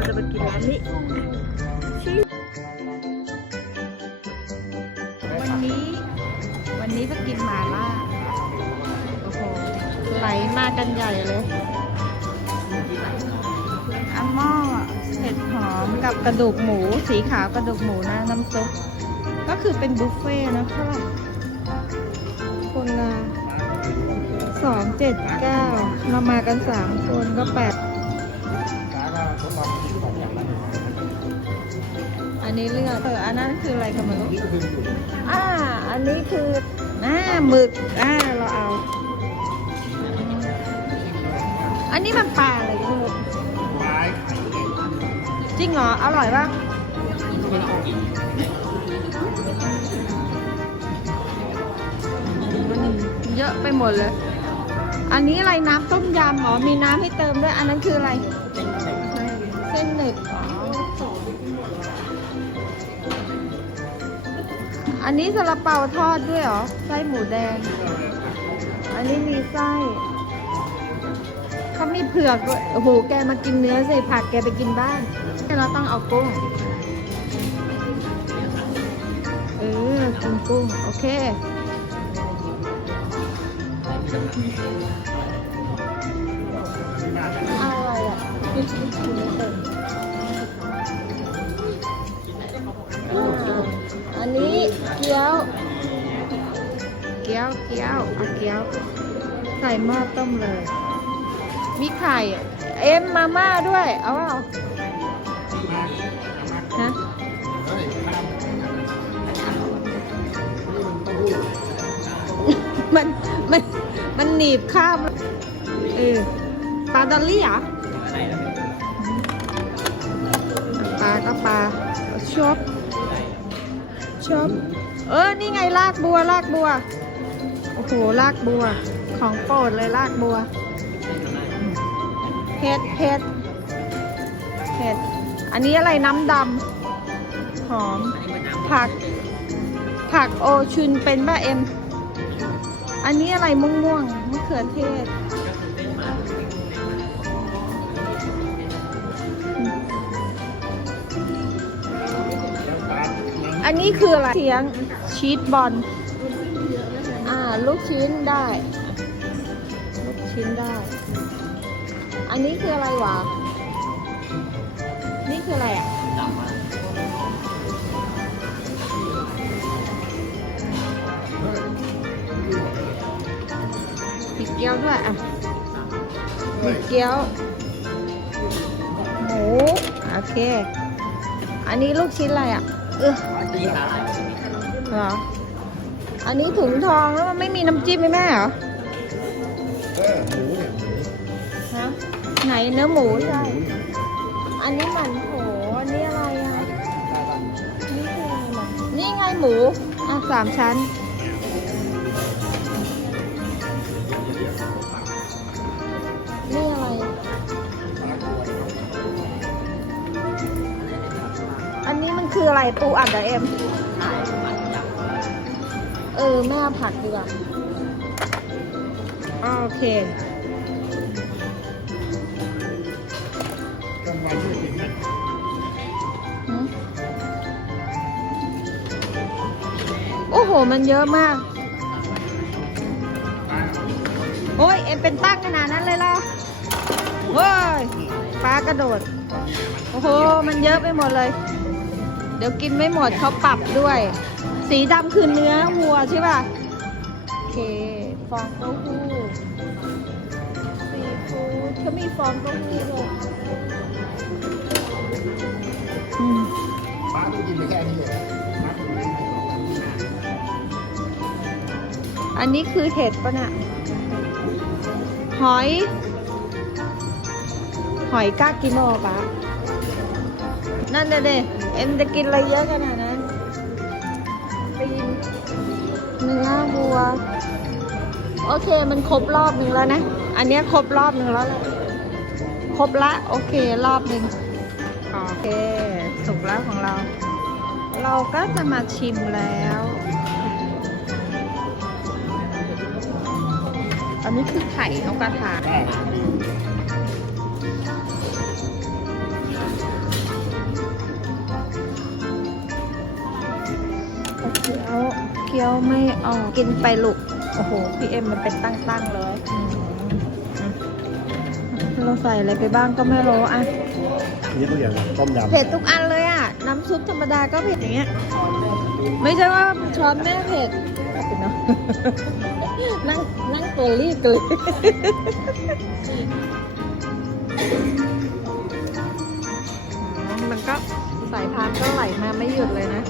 เราจะไปกินร้านนี้ชื่อวันนี้ วันนี้จะกินหมาล่า โอ้โห ไหลมากันใหญ่เลยอาหม้อเห็ดหอมกับกระดูกหมู สีขาวกระดูกหมูนะน้ำซุป ก็คือเป็นบุฟเฟ่ต์นะเท่าไหร่คนละสองเจ็ดเก้าเรามากันสามคนก็แปด อันนี้เลือกเอออันนั้นคืออะไรกันไม่รู้อ่า อันนี้คืออ่าหมึกอ่าเราเอา อันนี้มันปลาอะไรกันไม่รู้จริงเหรอ อร่อยปะมันเยอะไปหมดเลย อันนี้อะไรน้ำต้มยำอ๋อมีน้ำให้เติมด้วย อันนั้นคืออะไร อันนี้ซาลาเปาทอดด้วยเหรอ ไส้หมูแดง อันนี้มีไส้เขามีเผือกด้วยโอ้โห แกมากินเนื้อสิ ผักแกไปกินบ้านเราต้องเอากุ้ง เออกินกุ้ง โอเค เอาอะไรอะกินไม่เป็นอ่าอันนี้ เกี๊ยว เกี๊ยว เกี๊ยวเอาเกี๊ยว ใส่หม้อต้มเลย มีไข่ เอ็มมาม่าด้วย เอาเปล่าฮะมัน มัน มันหนีบข้ามเออปลาดอลลี่เหรอปลาก็ปลาชอบชอบ เออ นี่ไงลากบัวลากบัว โอ้โหลากบัว ของโปรดเลยลากบัวเห็ดเห็ดเห็ด อันนี้อะไรน้ำดำหอม ผัก ผักโอชุนเป็นบ้าเอ็ม อันนี้อะไรม่วงม่วงมะเขือเทศ อันนี้คืออะไรเสียง ชีสบอลอ่าลูกชิ้นได้ ลูกชิ้นได้ อันนี้คืออะไรวะ นี่คืออะไรอะมีเกี๊ยวด้วยอะมีเกี๊ยว หมู โอเค อันนี้ลูกชิ้นอะไรอะ เออ เหรอ อันนี้ถุงทองแล้วมันไม่มีน้ำจิ้มไหมแม่เหรอฮะไหนเนื้อหมูใช่ อันนี้หมันโถอันนี้อะไรอะ นี่คืออะไรหมันนี่ไงหมู อะสามชั้น นี่อะไร อันนี้มันคืออะไรปูอัดเหรอเอ็ม เออ แม่เอาผัดดีกว่าอ่าโอเคโอ้โห มันเยอะมาก โอ้ย เอ็มเป็นตั้งขนาดนั้นเลยล่ะเว้ยปลากระโดด โอ้โห มันเยอะไปหมดเลย เดี๋ยวกินไม่หมดเขาปรับด้วย สีดำคือเนื้อวัวใช่ป่ะ โอเค ฟองเต้าหู้ซีฟู้ดเขามีฟองเต้าหู้ด้วยอืมป้าต้องกินไปแค่นี้เลยอันนี้คือเห็ดปะน่ะหอย หอยกากิโมปะนั่นเด็เอ็มจะกินอะไรเยอะขนาดนั้นีนเนื้อวัว โอเคมันครบรอบหนึ่งแล้วนะ อันนี้ครบรอบหนึ่งแล้วแหละครบละ โอเครอบหนึ่งโอเค สุกแล้วของเรา เราก็จะมาชิมแล้ว อันนี้คือไข่นกกระทา เคี้ยวไม่ออกกินไปลูก โอ้โห พี่เอ็มมันเป็นตั้งๆเลยอืมอะเราใส่อะไรไปบ้างก็ไม่รู้อะนี่ตัวอย่างต้มยำเผ็ดทุกอันเลยอะ น้ำซุปธรรมดาก็เผ็ดอย่างเงี้ย ไม่ใช่ว่าช้อนแม่เผ็ดเนาะนั่งนั่งตัวรีบเลยอ๋อมันก็สายพานก็ไหลมาไม่หยุดเลยนะ